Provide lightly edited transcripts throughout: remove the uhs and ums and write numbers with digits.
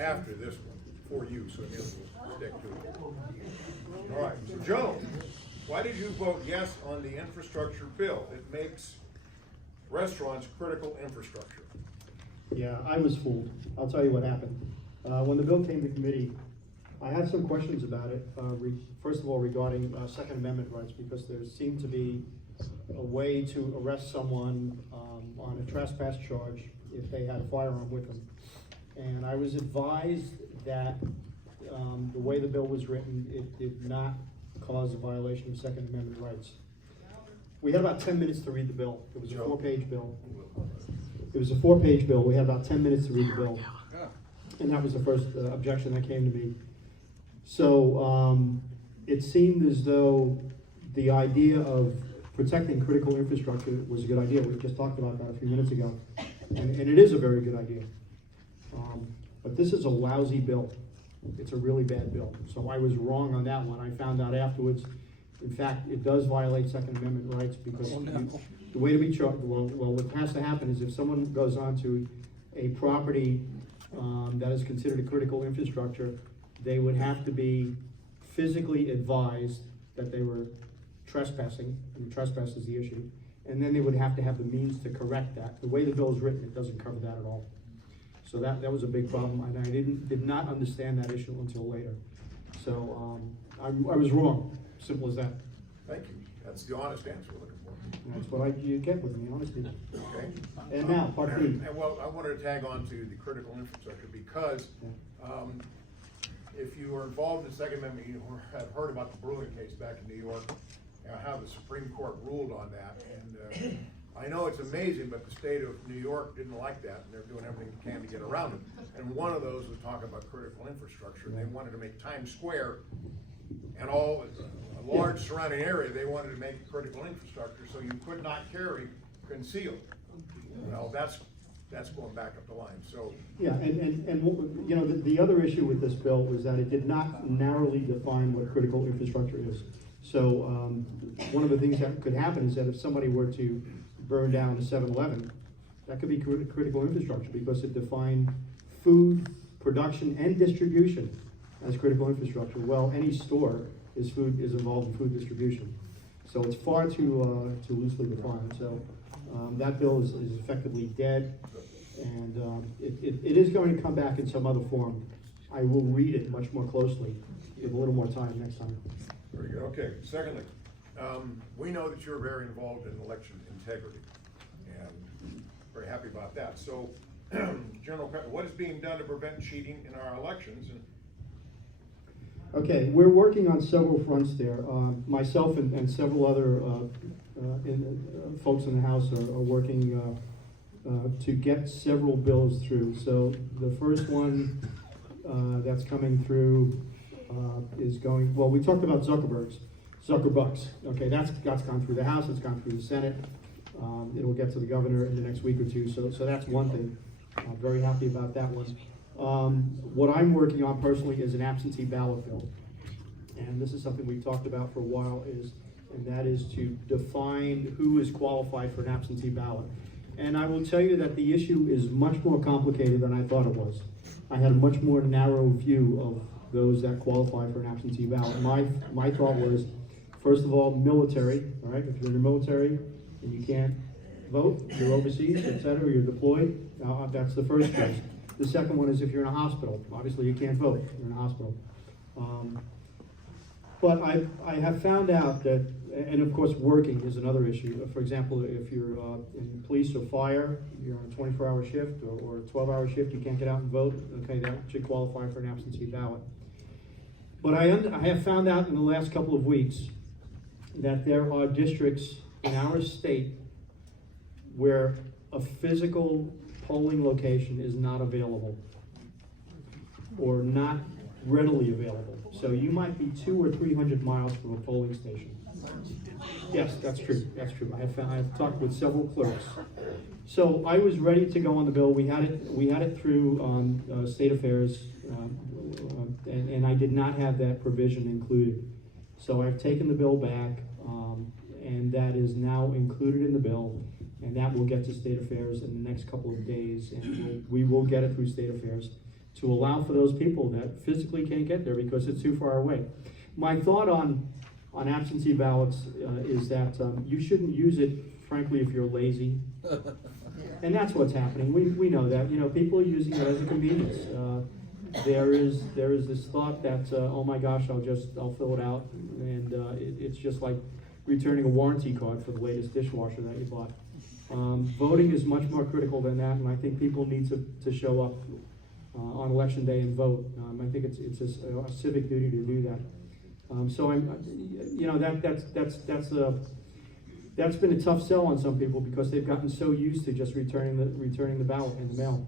after this one for you, so maybe we'll stick to it. All right, so Joe, why did you vote yes on the infrastructure bill? It makes restaurants critical infrastructure. Yeah, I was fooled. I'll tell you what happened. When the bill came to committee, I had some questions about it. First of all, regarding Second Amendment rights, because there seemed to be a way to arrest someone on a trespass charge if they had a firearm with them. And I was advised that the way the bill was written, it did not cause a violation of Second Amendment rights. We had about 10 minutes to read the bill. It was a 4-page bill. It was a 4-page bill. We had about 10 minutes to read the bill. And that was the first objection that came to me. So it seemed as though the idea of protecting critical infrastructure was a good idea. We just talked about that a few minutes ago. And it is a very good idea. But this is a lousy bill. It's a really bad bill. So I was wrong on that one. I found out afterwards, in fact, it does violate Second Amendment rights because the way to be charged, well, what has to happen is if someone goes onto a property that is considered a critical infrastructure, they would have to be physically advised that they were trespassing, and trespass is the issue, and then they would have to have the means to correct that. The way the bill is written, it doesn't cover that at all. So that was a big problem, and I did not understand that issue until later. So I was wrong, simple as that. Thank you. That's the honest answer we're looking for. And that's what you get with me, honesty. Okay. And now, part B. And well, I wanted to tag on to the critical infrastructure because if you were involved in the Second Amendment, you have heard about the Brewing case back in New York, how the Supreme Court ruled on that. And I know it's amazing, but the state of New York didn't like that, and they're doing everything they can to get around it. And one of those was talking about critical infrastructure. They wanted to make Times Square and all a large surrounding area, they wanted to make it critical infrastructure, so you could not carry concealed. Well, that's going back up the line. So yeah, and you know, the other issue with this bill was that it did not narrowly define what critical infrastructure is. So one of the things that could happen is that if somebody were to burn down a 7-Eleven, that could be critical infrastructure because it defined food production and distribution as critical infrastructure. Well, any store is involved in food distribution. So it's far too loosely defined. So that bill is effectively dead, and it is going to come back in some other form. I will read it much more closely, give a little more time next time. very good. Okay. Secondly, we know that you're very involved in election integrity, and very happy about that. So, General, what is being done to prevent cheating in our elections? And okay, we're working on several fronts there. Myself and several other folks in the House are working to get several bills through. So the first one that's coming through is going, well, we talked about Zuckerbucks. Okay, that's gone through the House, it's gone through the Senate. It'll get to the governor in the next week or two. So that's one thing. I'm very happy about that one. What I'm working on personally is an absentee ballot bill. And this is something we've talked about for a while, and that is to define who is qualified for an absentee ballot. And I will tell you that the issue is much more complicated than I thought it was. I had a much more narrow view of those that qualify for an absentee ballot. My thought was, first of all, military, all right? If you're in the military and you can't vote, you're overseas, etc., you're deployed, that's the first choice. The second one is if you're in a hospital. Obviously, you can't vote if you're in a hospital. But I have found out that, and of course, working is another issue. For example, if you're in police or fire, you're on a 24-hour shift or a 12-hour shift, you can't get out and vote, okay, that should qualify for an absentee ballot. But I have found out in the last couple of weeks that there are districts in our state where a physical polling location is not available or not readily available. So you might be 200 or 300 miles from a polling station. Yes, that's true. That's true. I have talked with several clerks. So I was ready to go on the bill. We had it through State Affairs, and I did not have that provision included. So I've taken the bill back, and that is now included in the bill, and that will get to State Affairs in the next couple of days, and we will get it through State Affairs to allow for those people that physically can't get there because it's too far away. My thought on absentee ballots is that you shouldn't use it, frankly, if you're lazy. And that's what's happening. We know that. You know, people are using it as a convenience. There is this thought that, oh my gosh, I'll fill it out, and it's just like returning a warranty card for the latest dishwasher that you bought. Voting is much more critical than that, and I think people need to show up on election day and vote. I think it's a civic duty to do that. So you know, that's been a tough sell on some people because they've gotten so used to just returning the ballot in the mail.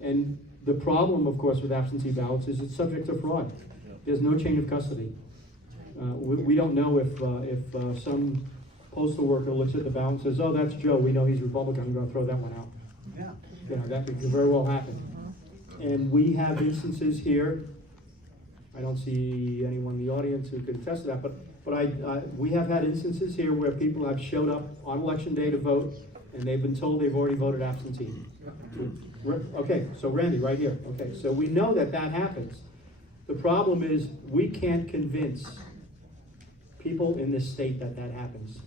And the problem, of course, with absentee ballots is it's subject to fraud. There's no chain of custody. We don't know if some postal worker looks at the ballot and says, "Oh, that's Joe. We know he's Republican. I'm going to throw that one out." Yeah. You know, that could very well happen. And we have instances here. I don't see anyone in the audience who could attest to that, but we have had instances here where people have showed up on election day to vote, and they've been told they've already voted absentee. Okay, so Randy, right here. Okay, so we know that happens. The problem is we can't convince people in this state that happens.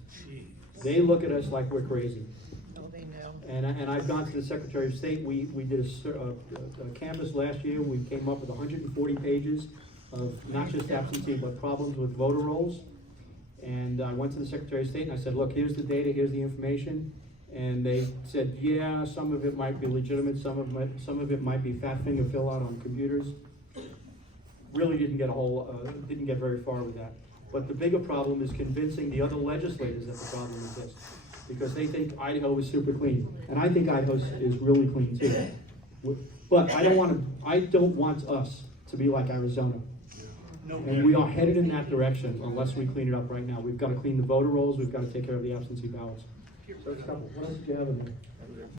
They look at us like we're crazy. Oh, they know. And I've gone to the Secretary of State. We did a canvas last year. We came up with 140 pages of not just absentee, but problems with voter rolls. And I went to the Secretary of State and I said, look, here's the data, here's the information. And they said, yeah, some of it might be legitimate, some of it might be fat finger fill out on computers. Really didn't get very far with that. But the bigger problem is convincing the other legislators that the problem exists, because they think Idaho is super clean, and I think Idaho is really clean too. But I don't want us to be like Arizona. And we are headed in that direction unless we clean it up right now. We've got to clean the voter rolls. We've got to take care of the absentee ballots. So, what else did you have in there?